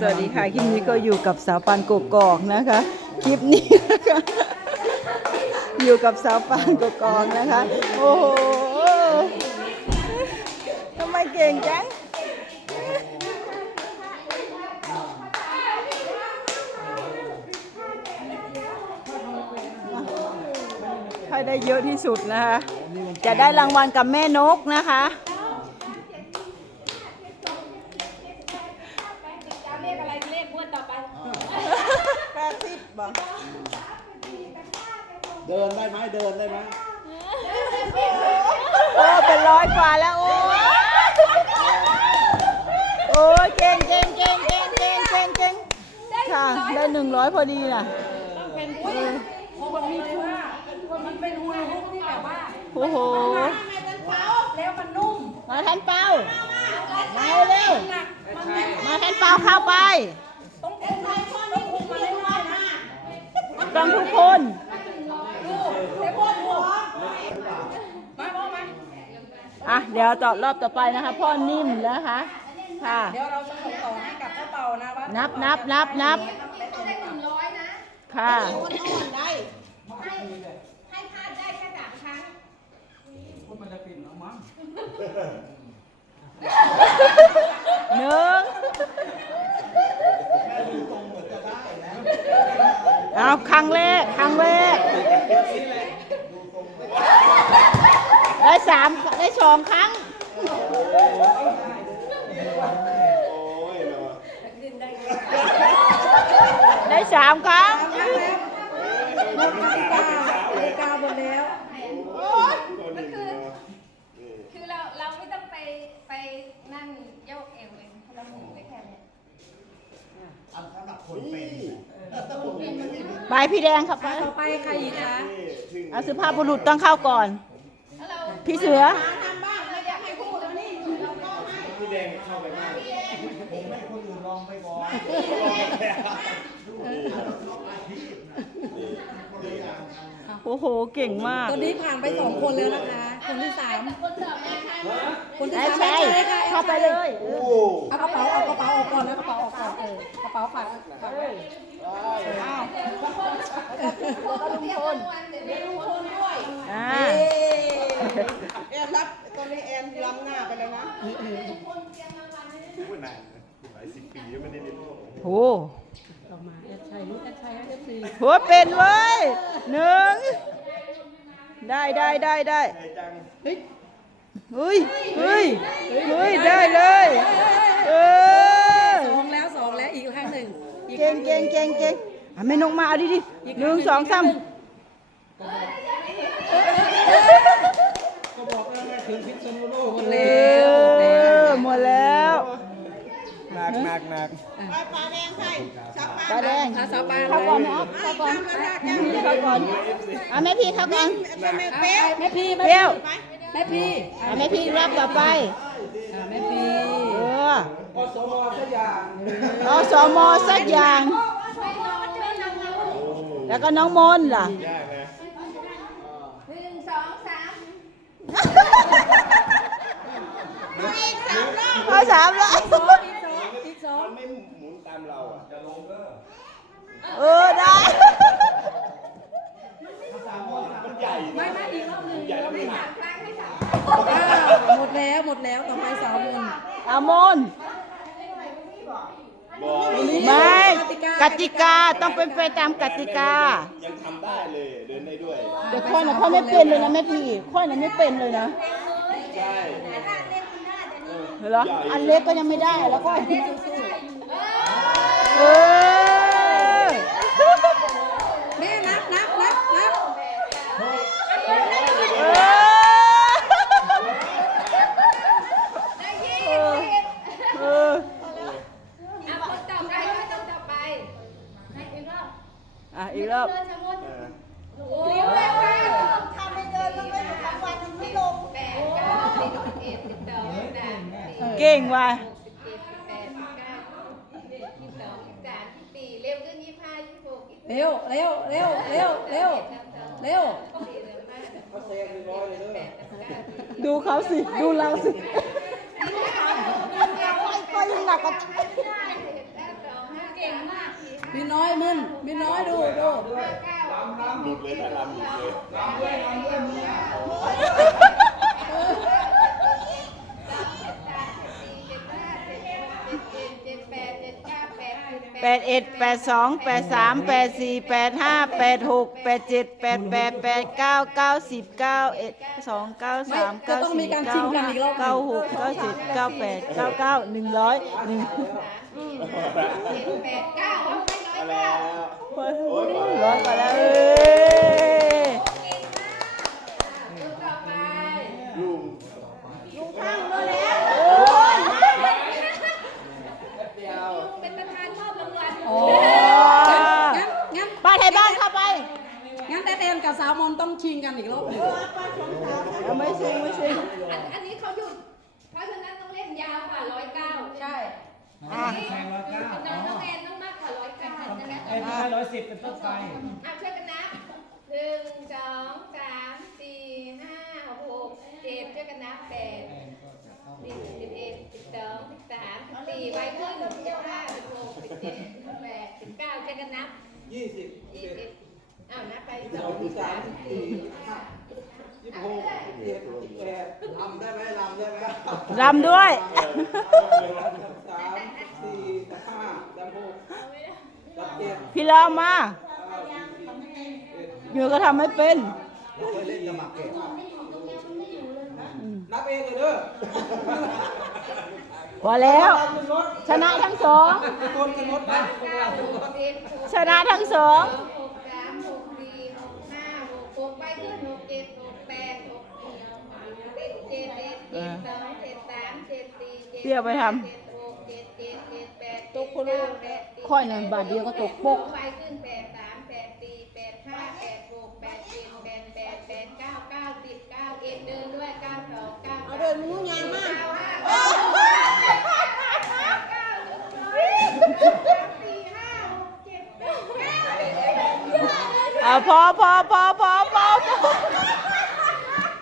สวัสดีค่ะ คลิปนี้ก็อยู่กับสาวปานกกอกนะคะ คลิปนี้นะคะอยู่กับสาวปานกกอกนะคะ โอ้โหทำไมเก่งจังใครได้เยอะที่สุดนะคะ จะได้รางวัลกับแม่นกนะคะ จะเลขอะไรเลขงวดต่อไป แป ดสิบบอกเดินได้ไหมเดินได้ไหมโอ้เป็นร้อยกว่าแล้ว โอ้โอ้ยเก่งเก่งเก่งเก่งเก่งเก่งเก่งค่ะ ได้หนึ่งร้อยพอดีน่ะเป็นผู้เพราะมันมีเลยว่ามันเป็นฮูลาฮุกที่แบบว่าโอ้โหแล้วมันนุ่ม มาแทนเป้ามาเร็วมาแทนเป้าเข้าไป ต้องทุกคนดูเทปโป้หัวมาพ่อมาอะเดี๋ยวต่อรอบต่อไปนะคะ พ่อนิ่มนะคะ ค่ะ เดี๋ยวเราจะส่งต่อให้กับพ่อเป่านะว่านับนับนับนับเขาได้หนึ่งร้อยนะค่ะ ให้พลาดได้แค่สามครั้งหนึ่ง เอาครั้งแรกครั้งแรก ได้สามได้สองครั้งได้สามครั้งหมดนาฬิกานาฬิกาหมดแล้ว คือเราเราไม่ต้องไปไปนั่นโยกเอวเลยเราหมุนไปแค่นี้ ไปพี่แดงครับไปต่อไปใครอีกคะเอาสุภาพบุรุษต้องเข้าก่อนแล้วเราพี่เสือทำบ้างเราอยากให้พูดแล้วนี่เราก็ให้ พี่แดงเข้าไปมากผมให้คนอื่นลองไปก่อนโอ้โห เก่งมาก ตอนนี้ผ่านไปสองคนแล้วนะคะ คนที่สามคนเสิร์ฟแม่ค่ะคนที่ไอ้สามชัยไม่ใช่ค่ะเข้าไปเลยโอ้เอากระเป๋าเอากระเป๋าออกก่อนนะกระเป๋าออกก่อนเออกระเป๋าฝากฝากไว้อ้าวลุงพลเดี๋ยวได้ลุงพลด้วยอ่าแอนรับตอ นนี้แอนล้ำหน้าไปแล้วนะพูดนานหลายสิบปีแล้วไม่ได้เล่นโหออกมาแอดชัยรุ่นแอดชัยแอดซีหัวเป็นเว้ยหนึ่งได้ได้ได้ได้ไงจังเฮ้ยเฮ้ยเฮ้ยได้เลยเออสองแล้วสองแล้วอีกครั้งหนึ่งอีกเก่งเก่งเก่งเก่งอะไม่นกมาเอาดิดิหนึ่งสองสาม ก็บอกแล้วไง ถึงพิษณุโลกหมดเอแล้วหมดแล้วอหมดแล้วหนักหนักหนักไปปลาแดงใส่ชับปลาตาแดงอาสาปานเข้าก่อนเนาะเข้าก่อนเข้าก่อนอะแม่พี่เข้าก่อนแม่แม่เป๊ะแม่พี่เปรี้ยวแม่พี่อะแม่พี่รับต่อไปอ่าแม่พี่เอออสมสักอย่างเอาสมอสักอย่าง แล้วก็น้องมนต์ล่ะ ยากนะ หนึ่งสองสาม เอา สามละอีกสองอีกสองมันไม่หมุนตามเราอะจะลงเด้อเออได้มันใหญ่ไม่ไม่อีกรอบหนึ่งใหญ่แล้วไม่หนักครั้งให้สามอ้าวหมดแล้วหมดแล้วต่อไปสาวมนเอามนต์บอกไม่กติกาต้องเป็นไปตามกติกา ยังทำได้เลยเดินได้ด้วยเดี๋ยวค่อยนะค่อยไม่เป็นเลยนะแม่พี่ค่อยนะไม่เป็นเลยนะใช่ เหรออันเล็กก็ยังไม่ได้แล้วก็อ แม่นับนับนับนับ เออ ได้ยี่สิบ เออ อะคนต่อไปคนต่อไปให้อีกรอบ อะอีกรอบ เดินจะมุด เออ โอ้ยเร็วเลยทำไม่เดินมันไม่ทั้งวันมันไม่ลงแปดเก้าสิบเอ็ดสิบสองสิบสามสิบสี่ เก่งว่ะ สิบเจ็ดสิบแปดสิบเก้ายี่สิบสองยี่สิบสามยี่สิบสี่เร็วขึ้นยี่สิบห้ายี่สิบหกยี่สิบ เร็วเร็วเร็วเร็วเร็วเร็ว สี่เร็วมาก เขาเซงหนึ่งร้อยเลยเด้อ ดูเขาสิ ดูเราสิค่อยๆยังหนักกว่าได้ได้มีน้อยมึนมีน้อยดูดูหลุดเลยถ้าลำหลุดเลย แปดเอ็ดแปดสองแปดสามแปดสี่แปดห้าแปดหกแปดเจ็ดแปดแปดแปดเก้าเก้าสิบเก้าเอ็ดสองเก้าสามเก้าสี่เก้าห้าเก้าหกเก้าเจ็ดเก้าแปดเก้าเก้าหนึ่งร้อยหนึ่งแปดเก้าเอาไปร้อยมาเก้าแล้ว ร้อยกว่าแล้วเอ้ย ดูต่อไป ลุง ลุงเป็นประธานมอบรางวัล โอ้ งั้นงั้น ป้าไทยบ้านเข้าไป งั้นแต่แอนกับ สาวมนต้องชิงกันอีกรอบหนึ่งเอาไม่ซิงไม่ซิงอันอันนี้เขาหยุด เพราะฉะนั้นต้องเล่นยาวกว่าร้อยเก้าใช่อะแข่งร้อยเก้าน้องน้องแอนต้องมากกว่าร้อยเก้านะนะไอ้ที่ร้อยสิบเป็นต้นไปอะช่วยกันนับหนึ่งสองสามสี่ห้าหกเจ็ดช่วยกันนับแปดสิบสิบเอ็ดสิบสองสิบสามสิบสี่ไว้ขึ้นสิบห้าสิบหกสิบเจ็ดสิบแปดสิบเก้าช่วยกันนับยี่สิบยี่สิบ อ้าวนับไปสองสามสี่ห้ายี่สิบหกยี่สิบเจ็ดสิบแปดลำได้ไหมลำได้ไหมรำด้วยสามสี่ห้าลำหกลำเจ็ดพี่ลอมมาอยู่ก็ทำไม่เป็น เราเคยเล่นกับหมากเก็ตนับเองเลยเด้อพอแล้ว ชนะทั้งสองคนขึ้นรถไป ชนะทั้งสอง หกสามหกสี่หกห้าหกหก ไปขึ้นหกเจ็ดหกแปดหกเจ็ดเจ็ดเอ็ดเจ็ดสองเจ็ดสามเจ็ดสี่เจ็ดเปรี้ยวไปทเจ็ดหกเจ็ดเจ็ดเจ็ดแปดตกคนละค่อยหนึ่งบาทเดียวก็ตกปก ไปขึ้นแปดสามแปดสี่แปดห้าแปดหกแปดเจ็ดแปดแปดแปดเก้าเก้าสิบเก้าเอ็ดเดินด้วยเก้าสองเก้าเอาเดินมูยางมากเก้าห้าเก้าเก้าหนึ่งสองสาสี่ห้าหกเจ็ดแปดเก้าอะพอพอพอพอ พอ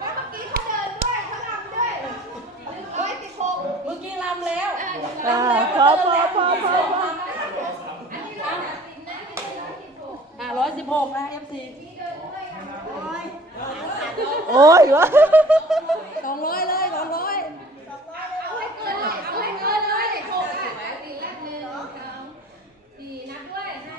พอเมื่อกี้เขาเดินด้วยเขาลำด้วยหนึ่งร้อยสิบหกเมื่อกี้ลำแล้วเอออะพอพอพอพอพออันนี้เราตัดสินนะไม่ใช่ร้อยสิบหกอะร้อยสิบหกนะเอฟซีนี่เดินด้วยกันร้อยโอ้ยวะสองร้อยเลยสองร้อยเอาให้เกินเลยเอาให้เกินเลยสิบหกอะสี่ละหนึ่งสองสี่นับด้วยห้า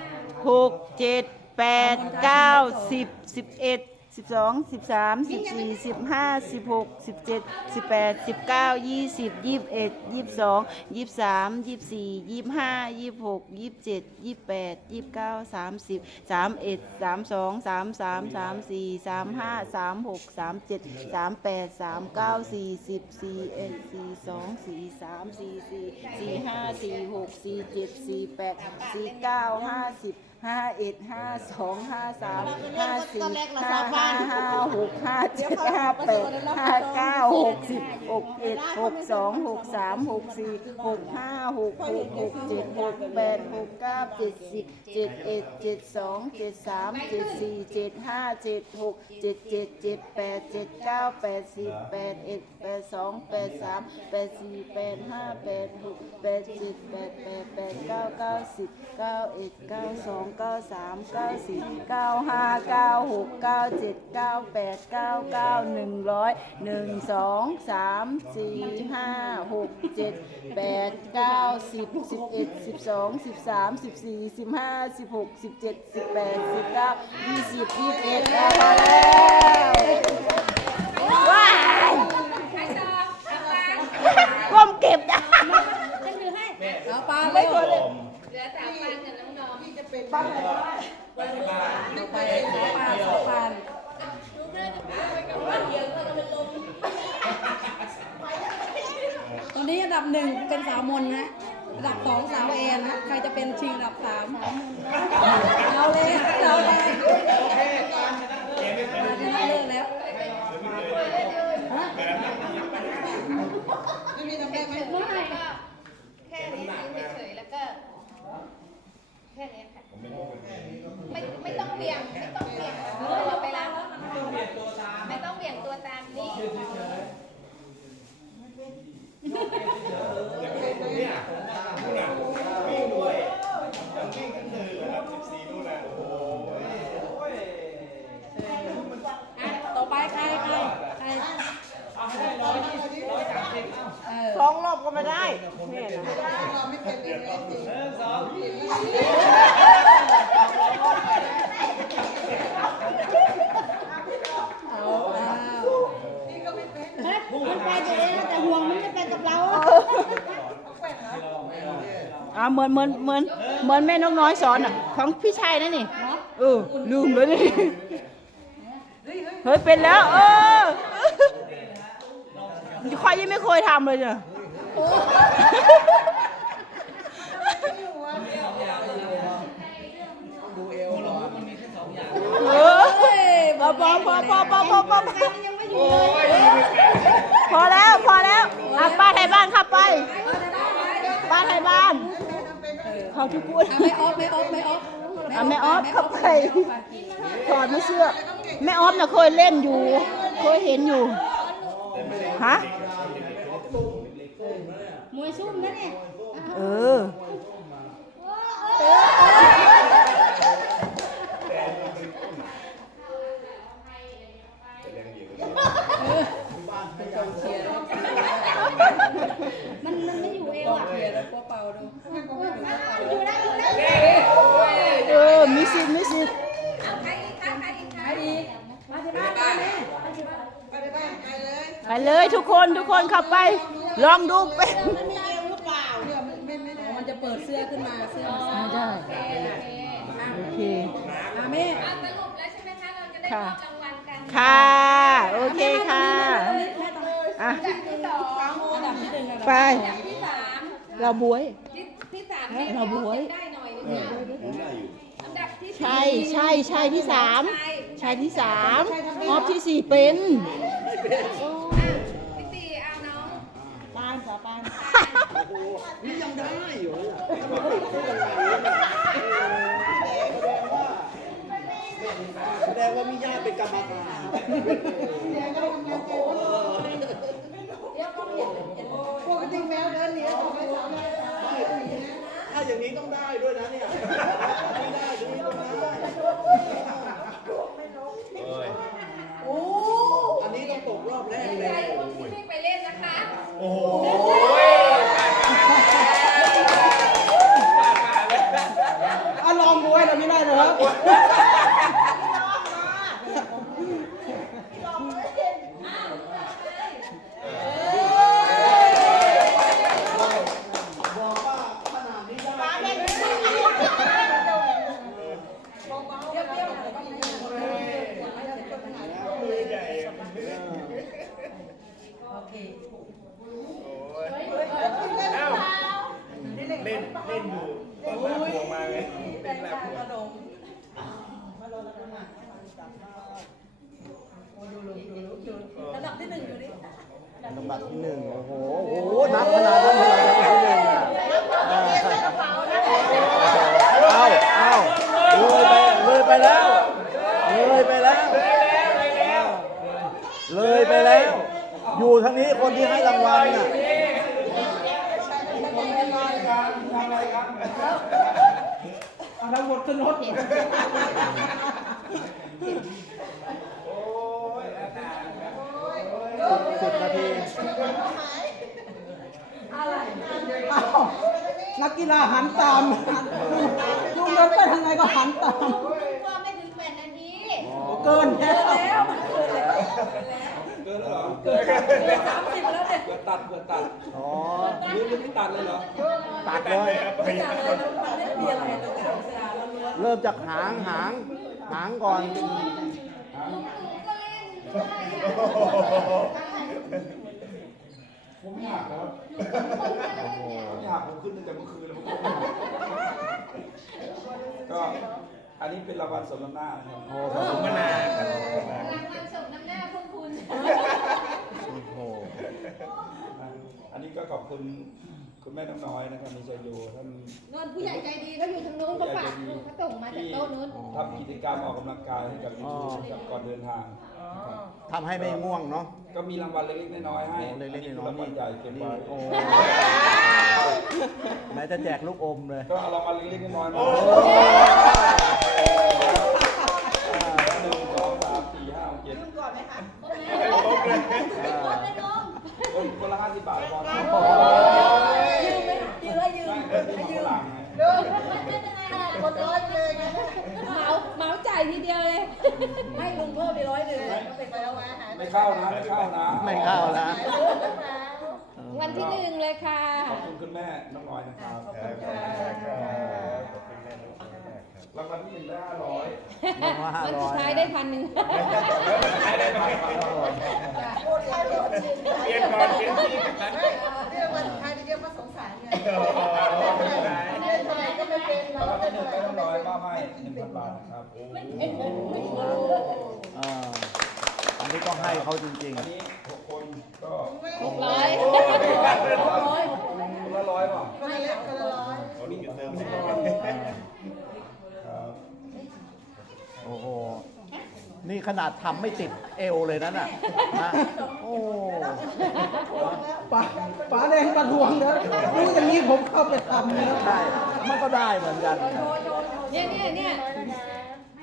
หกเจ็ดแปดเก้าสิบสิบเอ็ด สิบสองสิบสามสิบสี่สิบห้าสิบหกสิบเจ็ดสิบแปดสิบเก้ายี่สิบยี่สิบเอ็ดยี่สิบสองยี่สิบสามยี่สิบสี่ยี่สิบห้ายี่สิบหกยี่สิบเจ็ดยี่สิบแปดยี่สิบเก้าสามสิบสามเอ็ดสามสองสามสามสามสี่สามห้าสามหกสามเจ็ดสามแปดสามเก้าสี่สิบสี่เอ็ดสี่สองสี่สามสี่สี่สี่ห้าสี่หกสี่เจ็ดสี่แปดสี่เก้าห้าสิบ ห้าเอ็ดห้าสองห้าสามห้าสี่ห้าห้าห้าหกห้าเจ็ดห้าแปดห้าเก้าหกสิบหกเอ็ดหกสองหกสามหกสี่หกห้าหกหกหกเจ็ดหกแปดหกเก้าเจ็ดสิบเจ็ดเอ็ดเจ็ดสองเจ็ดสามเจ็ดสี่เจ็ดห้าเจ็ดหกเจ็ดเจ็ดเจ็ดแปดเจ็ดเก้าแปดสิบแปดเอ็ดแปดสองแปดสามแปดสี่แปดห้าแปดหกแปดเจ็ดแปดแปดแปดเก้าเก้าสิบเก้าเอ็ดเก้าสองเก้าสามเก้าสี่เก้าห้าเก้าหกเก้าเจ็ดเก้าแปดเก้าเก้าหนึ่งร้อยหนึ่งสองสามสี่ห้าหกเจ็ดแปดเก้าสิบสิบเอ็ดสิบสองสิบสามสิบสี่สิบห้าสิบหกสิบเจ็ดสิบแปดสิบเก้ายี่สิบยี่สิบเอ็ดแล้วพอแล้วว้ายใครต่อเอาไปก้มเก็บนะเอาปลาไม่คน เลยเหลือสามพันกับน้องน้องเอาไปเอปลาสองพันตอนนี้อันดับหนึ่งเป็นสาวมนนะอันดับสองสาวแอนนะใครจะเป็นชิงอันดับสามเอาเลยเอาเลยมาจะได้เลิกแล้วฮะไม่มีทำได้ไหม แล้วก็แค่นี้ซื้อเฉยๆแล้วก็ แค่นี้ค่ะไม่ไม่ต้องเบี่ยงไม่ต้องเบี่ยงตัวไปแล้วไม่ต้องเบี่ยงตัวตามนี่ เนี่ยคุณอะวิ่งด้วยยังวิ่งกันเหนื่อย สอง เอาเอามันไปตัวเองแต่ห่วงมันจะไปกับเรา อ่า เหมือนเหมือนเหมือนเหมือนแม่นกน้อยสอนอะ ของพี่ชัยนั่นนี่เออลืมเลยนี่เฮ้ยเป็นแล้ว เออคอยยังไม่เคยทำเลยเนี่ยดูเอวเหรอมันมีแค่สองอย่างเออพอพอพอพอพอพอพอยังไม่อยู่เลยพอแล้ว พอแล้วอะป้าไทยบ้านขับไปป้าไทยบ้านเขาที่พูดเอาไม่ออฟไม่ออฟไม่ออฟอะแม่ออฟเข้าไปถอดไม่เชื่อแม่ออฟน่ะเคยเล่นอยู่ เคยเห็นอยู่ฮะมวยซุ่มนะเนี่ยเออ มันมันไม่อยู่เอวอะเดี๋ยวเราเป่าดูอยู่ได้อยู่ได้ เออมีสิทธิ์มีสิทธิ์ ใครอีกมาที่บ้านมาเนี่ย ไปเลย ทุกคนทุกคนขับไป ลองดูเป็นมันจะเปิดเสื้อขึ้นมาเสื้อไม่ได้โอเคมาแม่อะสรุปแล้วใช่ไหมคะ เราจะได้มอบรางวัลกันค่ะ โอเคค่ะแม่ต้องอะอันดับที่สองอันดับที่หนึ่งอันดับไป อันดับที่สามเราบวย ที่ที่สามนี่เราบวย ได้หน่อยนึงเนี่ยอันดับที่สี่ใช่ใช่ใช่ที่สามใช่ที่สามออฟที่สี่เป็นพี่ นี่ยังได้อยู่แสดงว่ามีญาติเป็นกรรมการปกติแมวเดินหนีออกไปสามถ้าอย่างนี้ต้องได้ด้วยนะเนี่ยไม่ได้อย่างนี้ต้องได้อันนี้ต้องตกรอบแรกเล ใคร ย คนที่ไม่ไปเล่นนะคะ อะลองบวยเราไม่ได้เหรอ อันดับ ที่หนึ่งอยู่นี่ลำดับที่หนึ่งโอ้โหโอ้โหนับขนาดนั้นเลยลำดับที่หนึ่งอะเอาเอาเลยไปเลยไปแล้ว เลยไปแล้ว เลยไปแล้ว อยู่ทางนี้คนที่ให้รางวัลน่ะเอาทั้งหมดขึ้นรถสิบนาที อ้าวนักกีฬาหันตามลุงเดินไปทางไหนก็หันตาม ก็ไม่ถึงแปดนาทีเกินแล้วสามสิบแล้วเนี่ยเกิดตัดเกิดตัดอ๋อหรือหรือไม่ตัดเลยเหรอตัดเลยไม่จ่ายเลยมันไม่มีอะไรเลยจ่ายเสียแล้วล้วนเริ่มจากหางหางหางก่อนลุงตู่ก็เล่นได้อะ ผมอยากแล้วผมอยากผมขึ้นตั้งแต่เมื่อคืนแล้วก็อันนี้เป็นรางวัลสมน้ำหน้านะครับโอ้ขอบคุณมานารางวัลสมน้ำหน้าพวกคุณโอ้โหอันนี้ก็ขอบคุณคุณแม่น้องน้อยนะครับมีชัยโยท่านนนผู้ใหญ่ใจดีก็อยู่ทางนู้นเขาฝากเขาส่งมาจากโต๊ะนู้นทำกิจกรรมออกกำลังกายให้กับยูทูบกับก่อนเดินทาง ทำให้ไม่ง่วงเนาะก็มีรางวัลเล็กๆน้อยๆให้โอ้เล็กๆน้อยๆรางวัลใหญ่เก็บนี่ไว้โอ้แม้จะแจกลูกอมเลยก็เอารางวัลเล็กๆน้อยๆมาหนึ่งสองสามสี่ห้าหกเจ็ดคนคนละห้าสิบบาทพอยืมไหมยืมให้ยืมให้ยืม คนร้อยเลยไง เหมาเหมาจ่ายทีเดียวเลยให้ลุงเพิ่มไปร้อยหนึ่งไม่เข้านะไม่เข้านะไม่เข้าละวันที่หนึ่งเลยค่ะขอบคุณคุณแม่น้องน้อยนะครับรางวัลที่หนึ่งได้ห้าร้อยวันสุดท้ายได้พันหนึ่งเปลี่ยนก่อนเปลี่ยนที่ เรื่องวันใครเรียกว่าสงสารไง รางวัลที่หนึ่งได้น้องน้อยมอบให้หนึ่งพันบาทนะครับอ่าอันนี้ต้องให้เขาจริงอันนี้หกคนก็หกร้อยคนละร้อยป่ะคนละเล็กคนละร้อยครับๆ โอ้โห นี่ขนาดทำไม่ติดเอวเลยนั่นน่ะนะโอ้ป๋าป๋าแดงประทวงนะรู้อย่างนี้ผมเข้าไปทำนะ ใช่ มันก็ได้เหมือนกันเนี่ยเนี่ยเนี่ย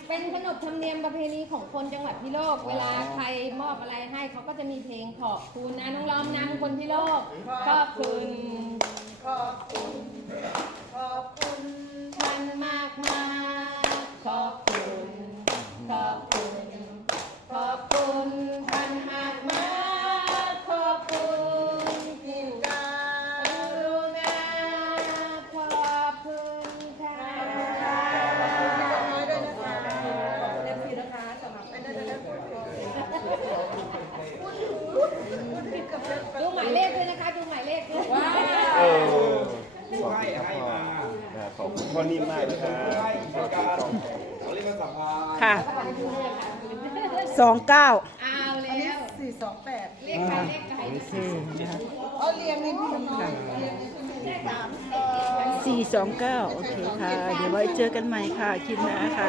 เป็นขนบธรรมเนียมประเพณีของคนจังหวัดพิโลก เวลาใครมอบอะไรให้เขาก็จะมีเพลงขอบคุณนะน้องล้อมนำคนพิโลกขอบคุณขอบคุณขอบคุณท่านมากมากขอบคุณขอบคุณขอบคุณท่านมากมากขอบคุณผู้กรุณาขอบคุณค่ะ น้อยด้วยนะคะ เอฟซีนะคะสมัคร ดูหมายเลขด้วยนะคะ ดูหมายเลขด้วยว้า เอ ว อผู้ให้ให้มา ขอบคุณพ่อนิ่มมากนะครั ผู้ให้ บ ในการเขาเรียกว่าสัมภาษณ์ ค่ะ สองเก้าเอาแล้วสี่สองแปดเลขใครเลขใครเขาเรียงในพี่น้อยเรียงในพี่น้อยสี่สองเก้าโอเคค่ะ เดี๋ยวไว้เจอกันใหม่ค่ะคลิปหน้าค่ะ